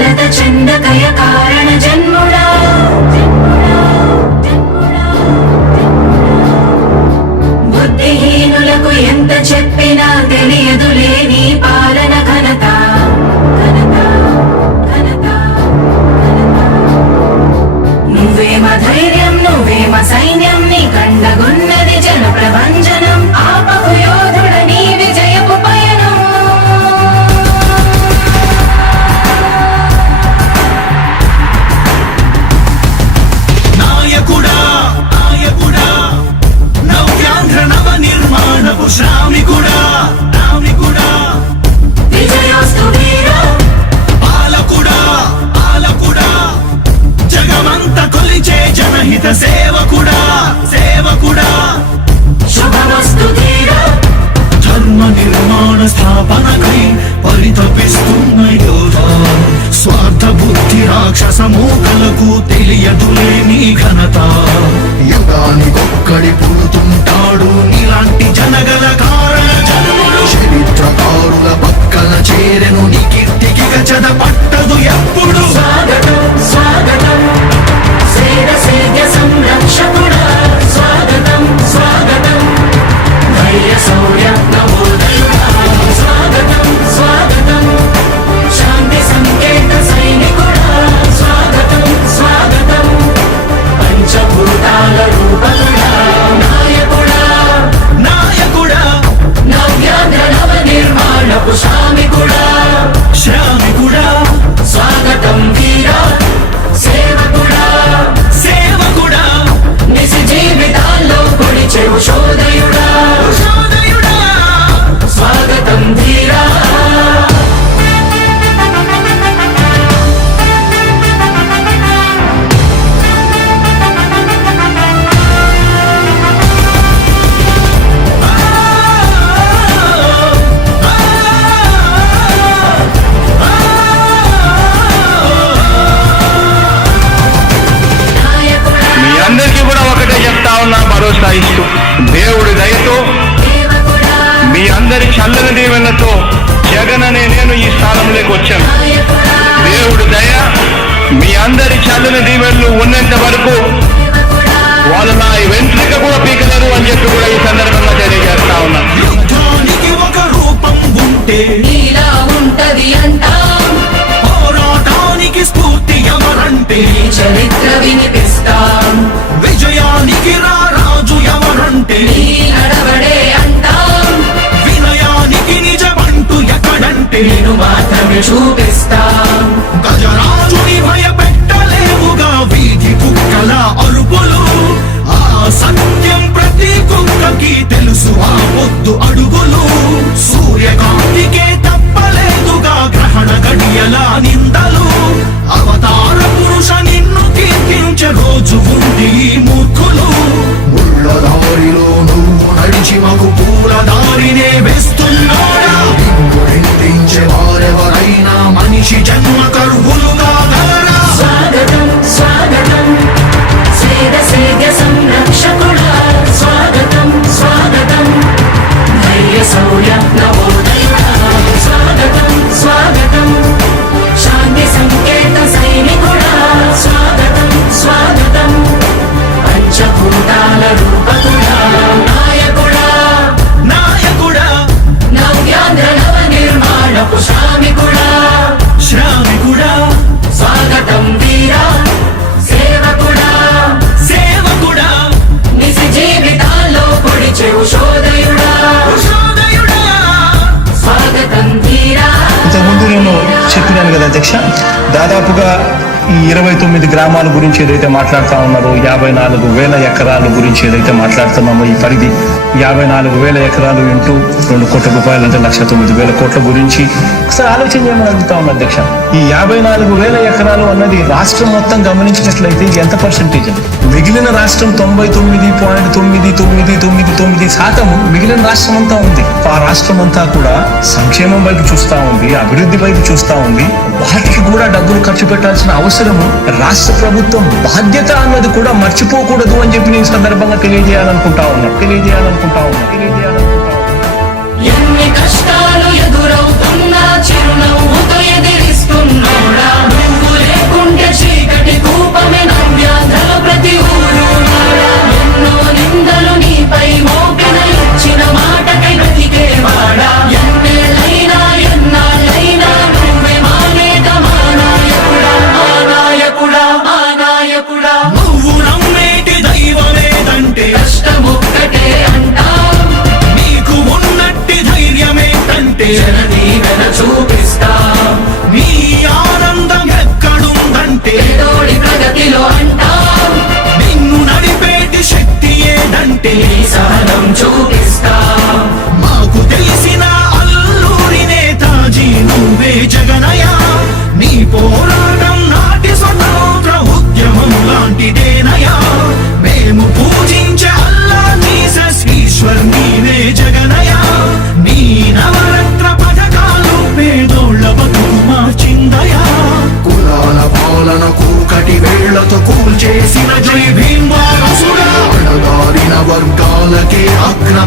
భారత చందకయ కారణ జన్ముడా బుద్ధిహీనులకు ఎంత చెప్పినా తెలియదులే నీ పాలన ఘనత నువ్వేమ ధైర్యం నువ్వేమ సైన్యం నీ కండగున్నది జన ప్రభంజనం ఆపకు యోధుడ నీ విజయపు పయనం నాయకుడా నాయకుడా నవ్యాంధ్ర నవ నిర్మాణపు శ్రామికుడా రామికుడా విజయోస్తు వీరా పాలకుడా పాలకుడా జగమంత కొలిచే జనహిత సేవకుడా సేవకుడా శుభమస్తు ధీరా ధర్మ నిర్మాణ స్థాపనకై పరితపిస్తున్న యోధా స్వార్థ బుద్ధి రాక్షస మూకలకు తెలియదులే నీ ఘనత యుగానికొక్కడి పుడుతుంటాడు నీలాంటి జనగల కారణ జన్ముడు చరిత్రకారుల పక్కన చేరెను నీ కీర్తికి గజద పట్టదు ఎప్పుడు స్వాగతం స్వాగతం సేద సేద్య సంరక్షకుడా స్వాగతం స్వాగతం ధైర్య శౌర్య నవోదయుడా స్వాగతం స్వాగతం శాంతి సంకేత సైనికుడా స్వాగతం స్వాగతం పంచభూతాల రూపకుడా నాయకుడా నాయకుడా నవ్యాంధ్ర నవ నిర్మాణపు శ్రామికుడా శ్రామికుడా స్వాగతం వీరా సేవకుడా సేవకుడా నిజ జీవితాల్లో పొడిచెవు శోధయుడా శోధయుడా స్వాగతం ధీరా మీ అందరికీ కూడా ఒకటే చెప్తా ఉన్నా భరోసా ఇస్తూ దేవుడి దయతో దేవకుడా మీ అందరి చల్లని దీవెనతో జగన్ అనే నేను ఈ స్థానంలోకి వచ్చాను. నాయకుడా దేవుడి దయ మీ అందరి చల్లని దీవెనలు ఉన్నంత వరకు దేవకుడా వాళ్ళు నా వెంట్రిక కూడా పీకలేరు అని చెప్పి కూడా ఈ సందర్భంగా తెలియజేస్తా ఉన్నా. యుద్ధానికి ఒక రూపం ఉంటే నీలా ఉంటది అంటాం పోరాటానికి స్ఫూర్తి ఎవరంటే నీ చరిత్ర వినిపిస్తాం విజయానికి రారాజు ఎవరంటే నీ నడవడే అంటాం వినయానికి నిజమంటూ ఎక్కడంటే నేను మాత్రమే చూపిస్తాం గజరాజుని భయపెట్టలేవుగా వీధి కుక్కల అరుపులు ఆ సత్యం ప్రతి కుక్కకి తెలుసు ఆ పొద్దు అడుగులు సూర్యకాంతికే తప్పలేదుగా గ్రహణ గడియల నిందలు అవతార పురుష నిన్ను కీర్తించే రోజు ఉంది ఈ మూర్ఖులు ముళ్ళ దారిలో నువ్వు నడిచి మాకు పూల దారినే వేస్తున్నాడా నిన్ను నిందించే వారెవరైనా మనిషి జన్మ కరువులుగా గలరా స్వాగతం స్వాగతం సేద సేద్య సంరక్షకుడా స్వాగతం స్వాగతం ధైర్య శౌర్య నవోదయుడా స్వాగతం స్వాగతం శాంతి సంకేత సైనికుడా స్వాగతం స్వాగతం పంచభూతాల రూపకుడా నాయకుడా నాయకుడా నవ్యాంధ్ర నవ నిర్మాణపు శ్రామికుడా శ్రామికుడా స్వాగతం వీరా సేవకుడా సేవకుడా నిజ జీవితాల్లో పొడిచెవు శోధయుడా శోధయుడా స్వాగతం ధీరా ఇంతకుముందు నేను చెప్పినాను కదా అధ్యక్ష, దాదాపుగా ఈ 29 గ్రామాల గురించి ఏదైతే మాట్లాడుతూ ఉన్నారో 54,000 ఎకరాల గురించి ఏదైతే మాట్లాడుతున్నామో ఈ పరిధి 54,000 ఎకరాలు ఇంటూ 2 కోట్ల రూపాయలు అంటే 1,09,000 కోట్ల గురించి ఒకసారి ఆలోచన చేయమని అడుగుతా ఉన్నా అధ్యక్ష. ఈ 54,000 ఎకరాలు అన్నది రాష్ట్రం మొత్తం గమనించినట్లయితే ఎంత పర్సెంటేజ్ అండి? మిగిలిన రాష్ట్రం 99.999% మిగిలిన రాష్ట్రం అంతా ఉంది. ఆ రాష్ట్రం అంతా కూడా సంక్షేమం వైపు చూస్తా ఉంది, అభివృద్ధి వైపు చూస్తా ఉంది. వాటికి కూడా డబ్బులు ఖర్చు పెట్టాల్సిన అవసరము రాష్ట్ర ప్రభుత్వం బాధ్యత అన్నది కూడా మర్చిపోకూడదు అని చెప్పి నేను సందర్భంగా తెలియజేయాలనుకుంటా ఉన్నా.